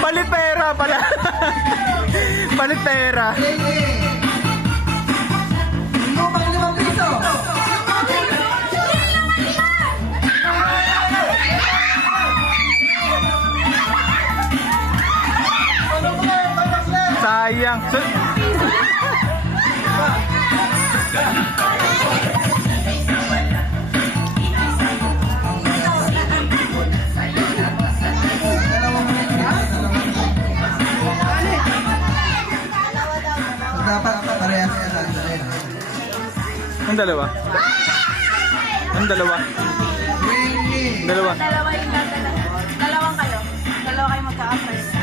Palitera pala. Palitera. Sayang. Dapat parehas ka lang. Ang dalawa. Ang dalawa. Dalawa. Dalawa yung dadala. Dalawang kayo. Dalawa kayo magkaka-first.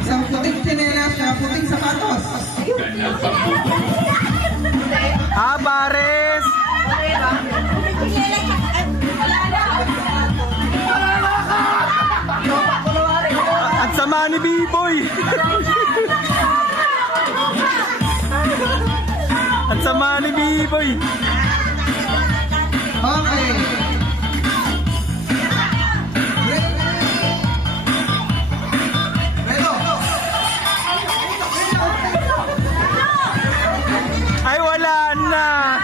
Isang puting tsinelas siya, puting sapatos. Pares! At sama ni B-Boy! At sama ni B-Boy! Okay. Ay, wala na!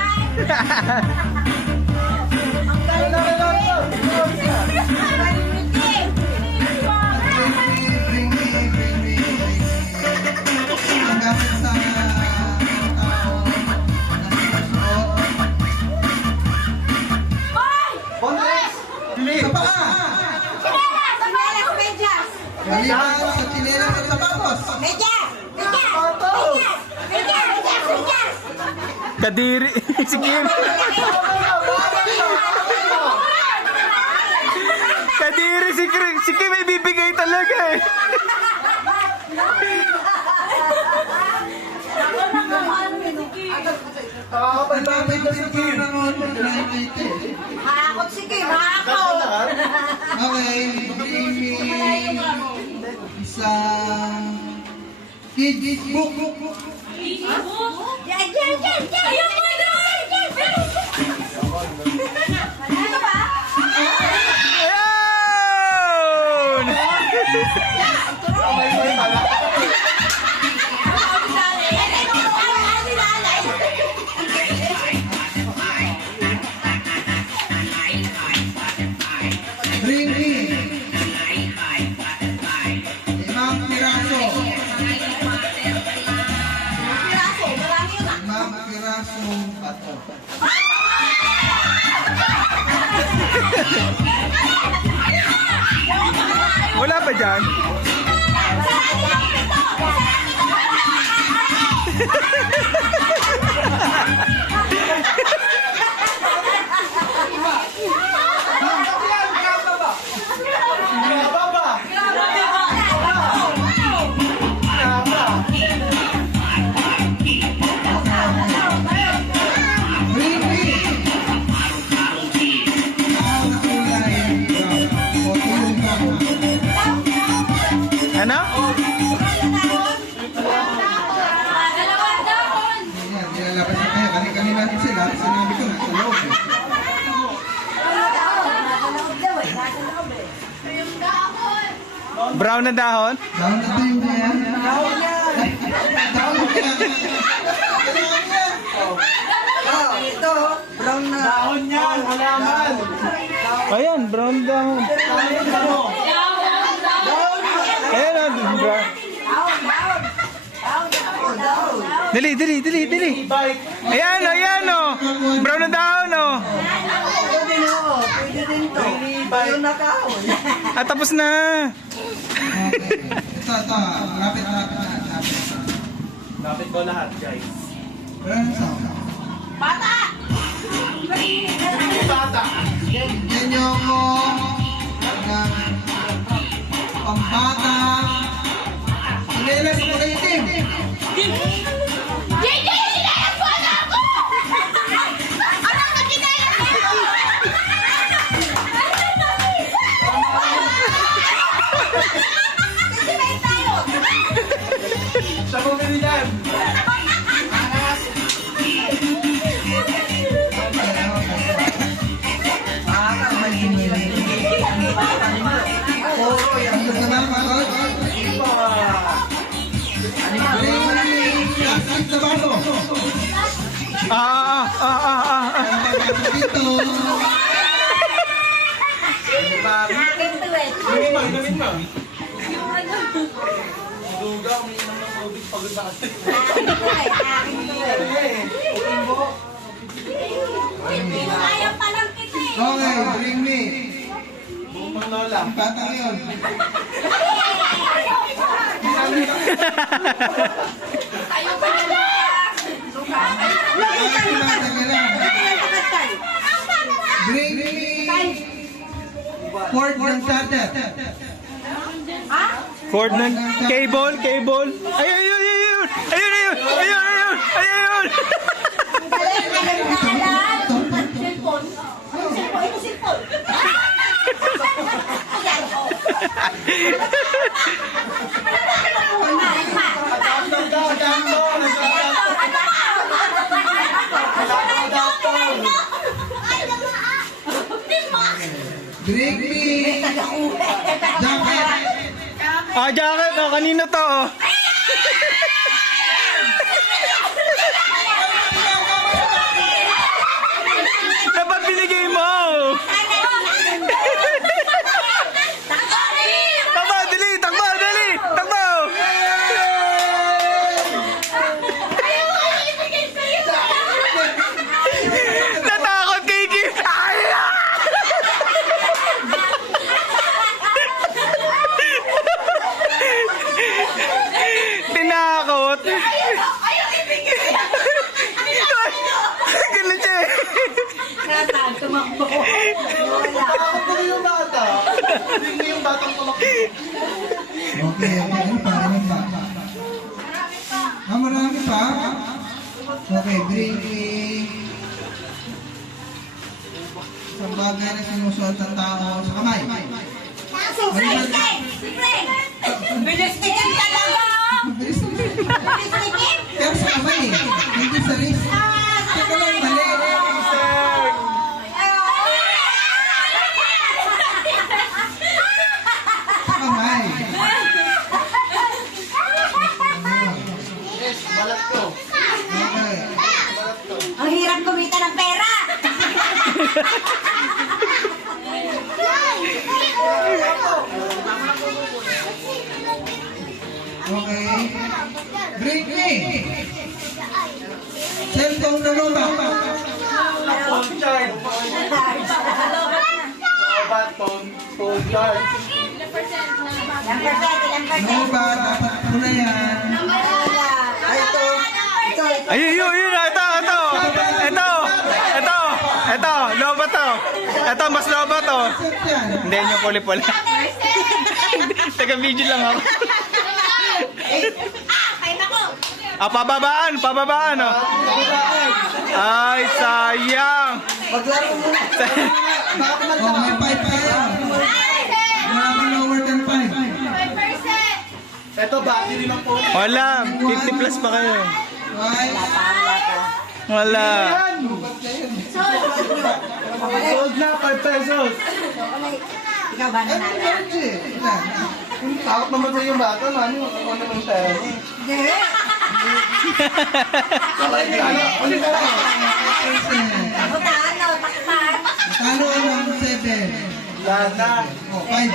Sa paa! Maliban sa tsinelas at sapatos. Kadiri! Si Kim! Kadiri si Kim! Si Kim ay bibigay talaga eh! Pagpapit ko sa Kim. Hakot si Kim, hakot! Okay. Isang kid book. Yan! Ayun mo doon! Ano ba? Ayun! Bring me. Limang piraso. Limang pirasong bato. Wala pa dyan? Bring me. Ang kulay brown. O tulong ako. Ano? Dalawang dahon! Ayan, nilalabas na tayo. Kani-kani natin sila. Sinabi ko na sa loob. Brown na dahon? Down na tayo ba yan? Down yan. Down yan. Ito, brown na. Down yan, halaman. Ayan, brown dahon. Ayan o, brown. Dali. Ayan o. Brown na dahon o. At tapos na. Ito. Lapit. Lapit ko lahat, guys. Brown sound. Bata! Bata! Bigyan niyo ako ng pambata. Sinela sa mga itim. JJ, hinayang ko na ako! Anong nagkinayang ko? Sabay tayo! Sa komunidad. Ang gusto na mga coach. Plastic na baso. Dito. Akin to eh. Inumin mo. Yung ano. Duga, umiinom ng tubig pagod na kasi. Akin to eh. Akin to eh. Ayaw pa lang kita eh. Okay, bring me. Bumang lola. Ang bata ngayon. Ayaw pa lang. Bring me. Port ng charter. Ha? Cord ng cable. Ayun. Ayun. Cellphone. Anong cellphone? Ito cellphone. Ayan ko. Bring me. Jacket. Jacket. Kanino to? Dapat binigay mo. Takbo, dali. Natakot kay Kim. Tinakot. Ganun siya eh. Tumakbo. Takot mo yung bata. Hindi yung batang tumakbo. Okay. Ano pa? Marami pa? Okay, bring me. Isang bagay na sinusuot ng tao sa kamay. Bilis ni Kim talaga! Bilis na. Bilis ni Kim! Pero sa kamay eh. Hindi sa wrist. Teka lang, mali. Sa kamay. Balat ko. Okay. Ang hirap kumita ng pera! Okay. Bring me. Cellphone na luma. Phone charge. Lobat, phone charge. Ilang percent? Luma, dapat ko na yan. Ay, ito. Ayun. Ito. Lobat to. Ito, mas lobat to. Set yan. Hindi nyo puli-puli. Taga-video lang ako. Pababaan. Ay, sayang. Maglaro muna. Oh, may 5 pa yan. Wala ka lower than 5. Ito, battery lang po. Wala, 50 plus pa kayo. Wala. Sold na, 5 pesos. Ikaw ba nanalo? Takot naman sa yung bata, mami. Ako naman tayo. Hindi. Ako talo, takpan. Talo ang 7. Lana. Oh, 5.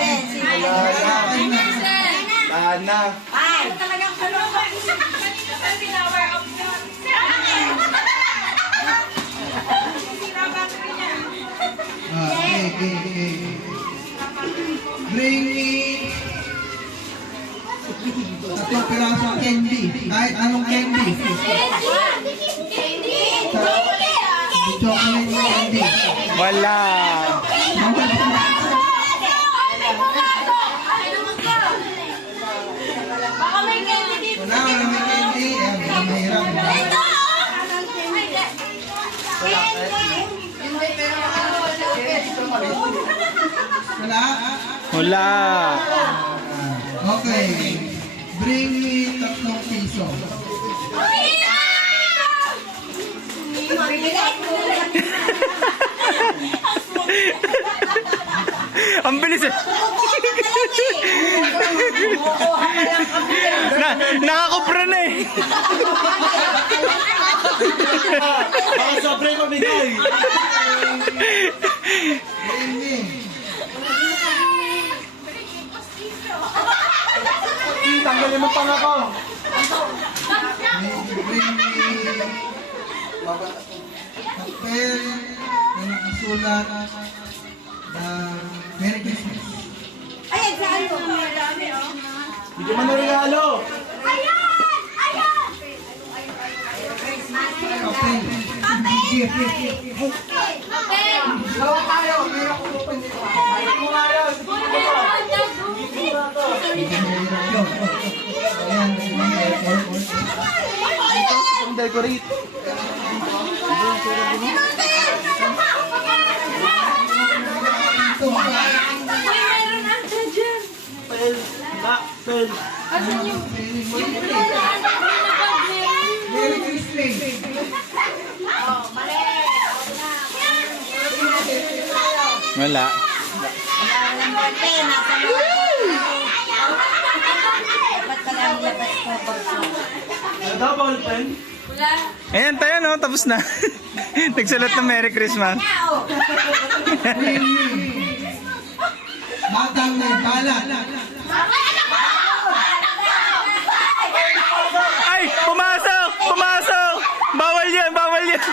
Lana. Ay, talagang kalungan. Power up yun. Okay. Bring me. Tatlong pirasong candy. Kahit anong candy. Chocolate candy. Wala. Baka may candy dito. Wala may candy. Ayan, mahirap. Ito! Wala? Wala. Okay. Bring me 3 piso. Ang bilis eh. Nakakupra na eh. Baka sobrang mamigay. Bring me. Tanggalin mo pang ako. Bring me. Papel na nakasulat na Merry Christmas. Ayan, saan mo? Madami, oh. Hindi ko man regalo. Ayan! Ayan! Papel. Gift. Papel! Gawa tayo. Meron ko open dito. Ayan. Ang decorate. Pel. Na. Pel. Merry Christmas. Wala. Double pen. Ayan, tayo no, tapos na. Nagsulat ng Merry Christmas. Bring me. Batang may balat. Ay! Pumasok! Pumasok! Bawal yan! Bawal yan!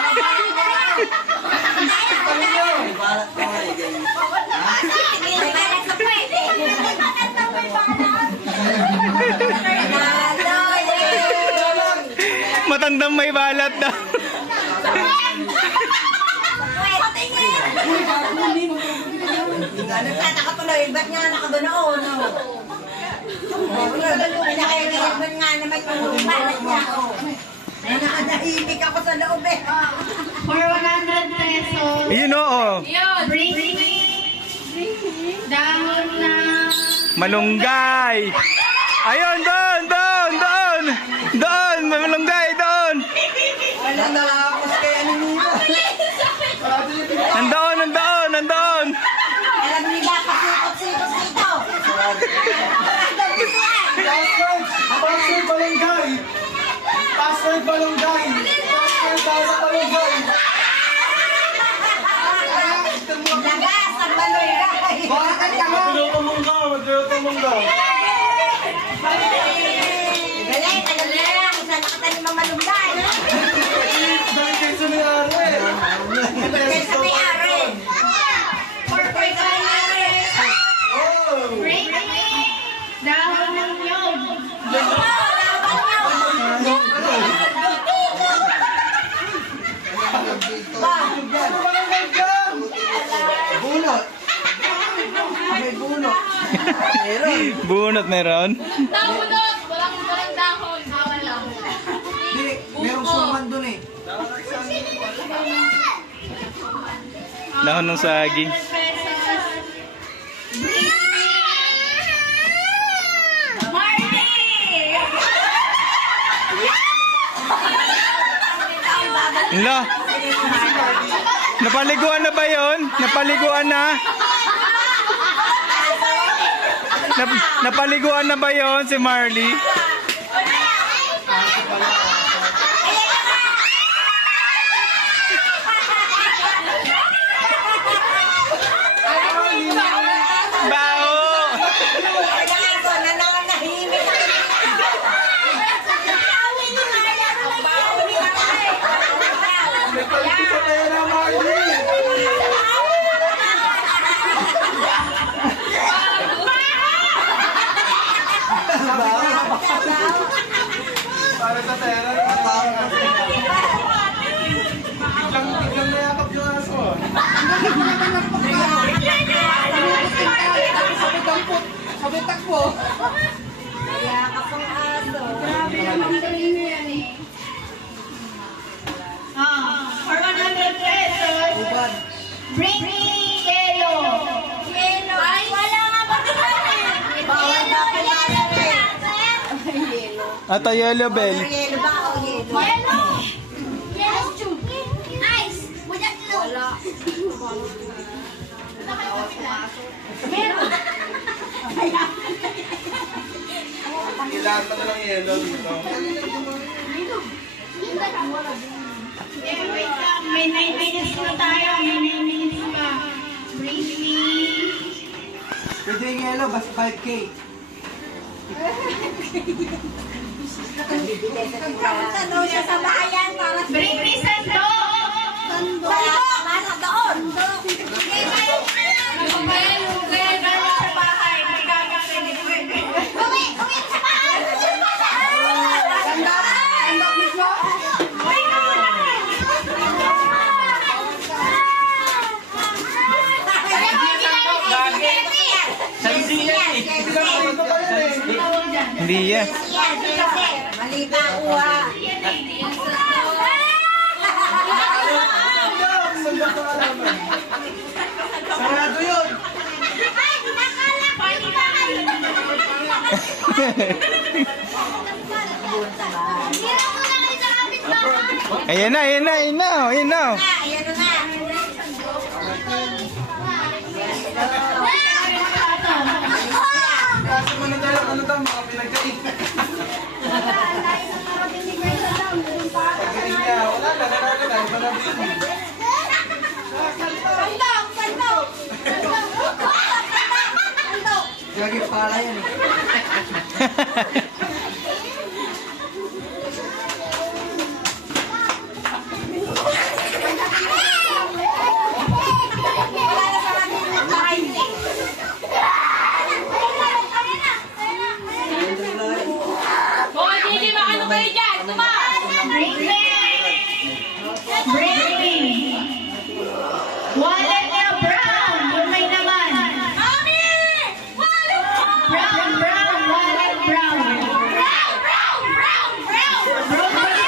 Matandang may balat daw. Nakatuloy, ba't nga nakadunoon? Pinakailangan nga naman yung balat niya. Nakadahimik ako sa loob eh. For 100 pesos, Yun oo. bring me dahon na Malunggay! Ayun! Doon! Doon! Doon! Doon! Malunggay! Doon! Wala na ako kay ano nila. Nandoon! Nandoon! Nandoon! Alam nila, pasikot-sikot dito. Password balonggay. Password balonggay. Password balonggay. Lagas ang baloy guys. Magluto mong ka. Magluto mong ka. Galing, alam nila kung saan nakatanim ang malunggay. Dahil kayo sa may-ari. Kaya sa may-ari. for 500, Oh! bring me dahon ng nyog. Balonggay ka! Bunot. May bunot. Meron. Bunot meron. Dahonot! Walang dahon. Bawal lang. Hindi, merong suman dun eh. Dahon ng saging. 100 pesos. Marty! Hala! Napaliguan na ba yun? Napaliguan na? Napaliguan na ba yun si Marley? Bao! Nagpalit sa pera, Marley. Ata yellow bell. Yelo ba o yelo? Yellow! Yellow! Ice! Wala. Meron. Kailangan pa na lang yellow dito. Wait lang. May 9 minutes na tayo. May 9 minutes pa. Briefly. Pwede yung yellow, basta 5K. Tanong siya sa bayan para sa Briefly, sando! Para doon. Uwi sa bahay. Hindi yan. Mali ba uwa? Sarado yun! Ayan na, ayan na, ayan na, ayan na. Ayan na. Kasi mo na tayo, ano daw, mga pinagkain. Pagkain niya, wala na, iba na din. Lagi pala yan eh. Hoy, Gigi, maano kayo dyan? Tumaas! Briefly! Wallet na brown! Lumay naman! Brown, brown! Wallet brown! Wallet naman na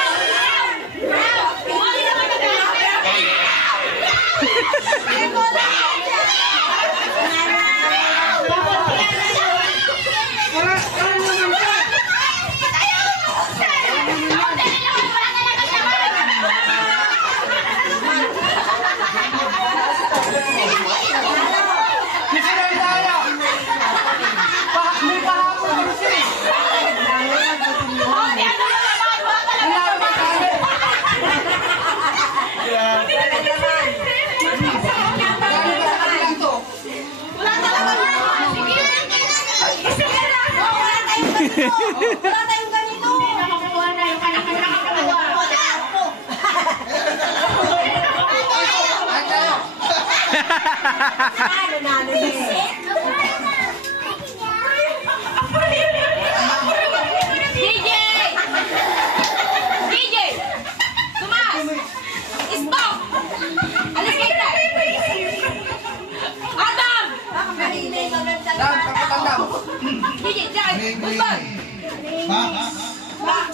Wala tayong ganito. nakakuha na yung kanya-kanya nakakuha. Nalo DJ! DJ! Tumas! Stop! Alis kayo na! Adam! Dam, kapitan dam. DJ, dyan! Usman! Box.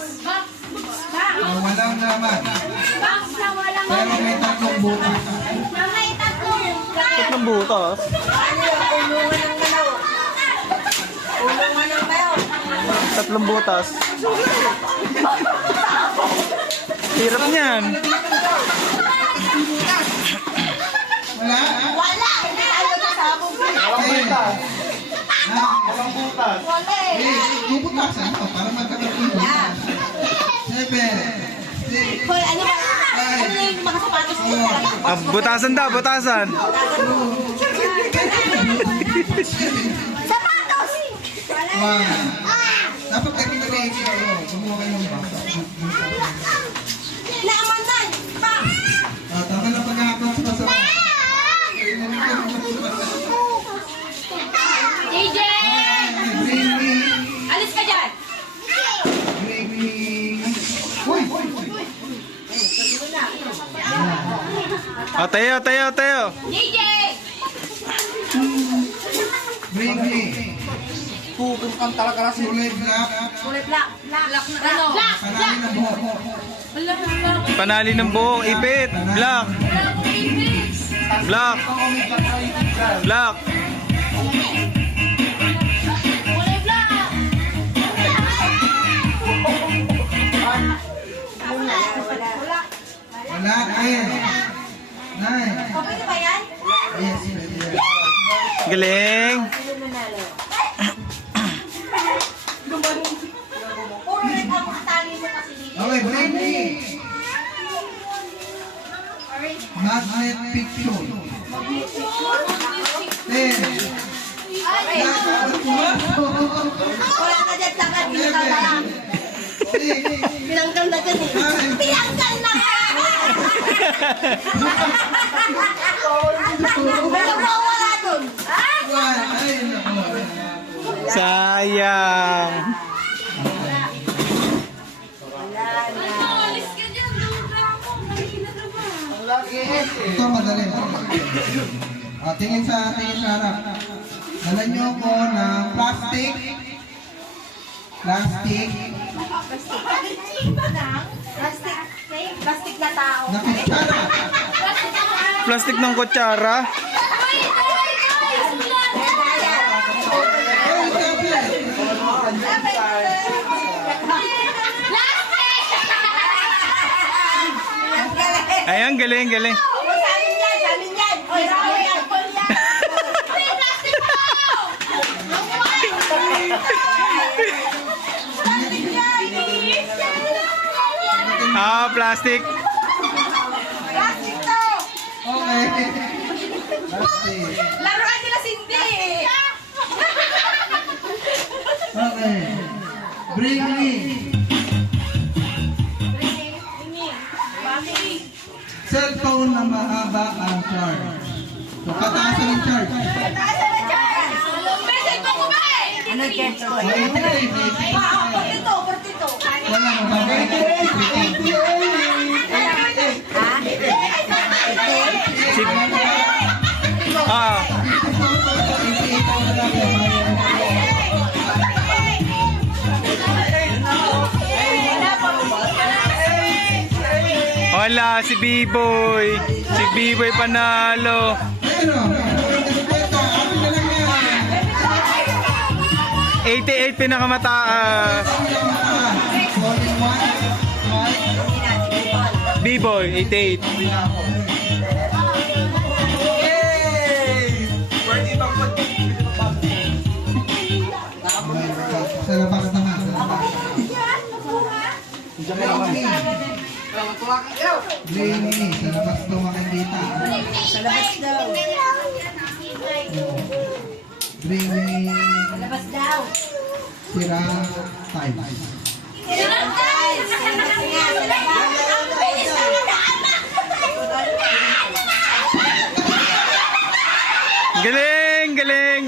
Walang laman. Box na walang Pero may tatlong butas. May tatlong. Tatlong butas. Ulungan ng galaw. Ulungan ng bayo. Tatlong butas. Hirap niyan. Wala. Wala. Ayaw na sabog. Walang butas. Walang butas. Wala eh. May butasan to para magkatatlong butas. 7, 6, Hoy, ano ba? Ano yung mga sapatos ko? Butasan daw, butasan. Sapatos! 1. Dapat nagkikita kayo. Gumawa kayo ng box. Naamantan! Pa! Tama na pag-aapos pa sa... DJ! Bring me. Alis ka dyan! Bring me. Uy! O, tayo, tayo, tayo. DJ! Bring me. Pupuntan talaga kasi. Kulay black. Kulay black. Black na ano? Black! Panali ng buhok. Panali ng buhok, ipit. Black. Black. Black. Kulay black! Black, ayan. Nine. Okay ba yan? Yes, pwede. Galing. Sino nanalo? Puro rin ang tali mo kasi dito. Okay, bring me. Magnet picture. 10. Wala ka dyan, lakad. Pinanggal na lang. Pinanggal na dyan eh. Pinanggal na ka! Wala mo wala dun. Ay, naku. Sayang. Ito, madali. Tingin sa harap. Dala niyo ko ng plastic. Plastic. Plastic na tao. Na kutsara. Plastic ng kutsara. Oh, tablet. Ayan, galing, galing. Sa amin yan, sa amin yan. Oy, sa amin yan. Ah, plastic. Plastic to. Okay. Plastic. Laruan nila Cindy. Okay. Bring me. Cellphone na mahaba ang charge. So, pataasan ang charge. Ano church ko? So, 88. Portito, portito. Wala mo ba? Si... Ah, wala, si B-Boy. Si B-Boy panalo. Pero, ito, amin na lang yan. 88 pinakamataas. Only one. B-Boy, 88. Sa labas naman. Sa labas. Blame me. Sa labas daw makikita. Sa labas daw. Bring me. Sa labas daw. Sira time. Galing, galing.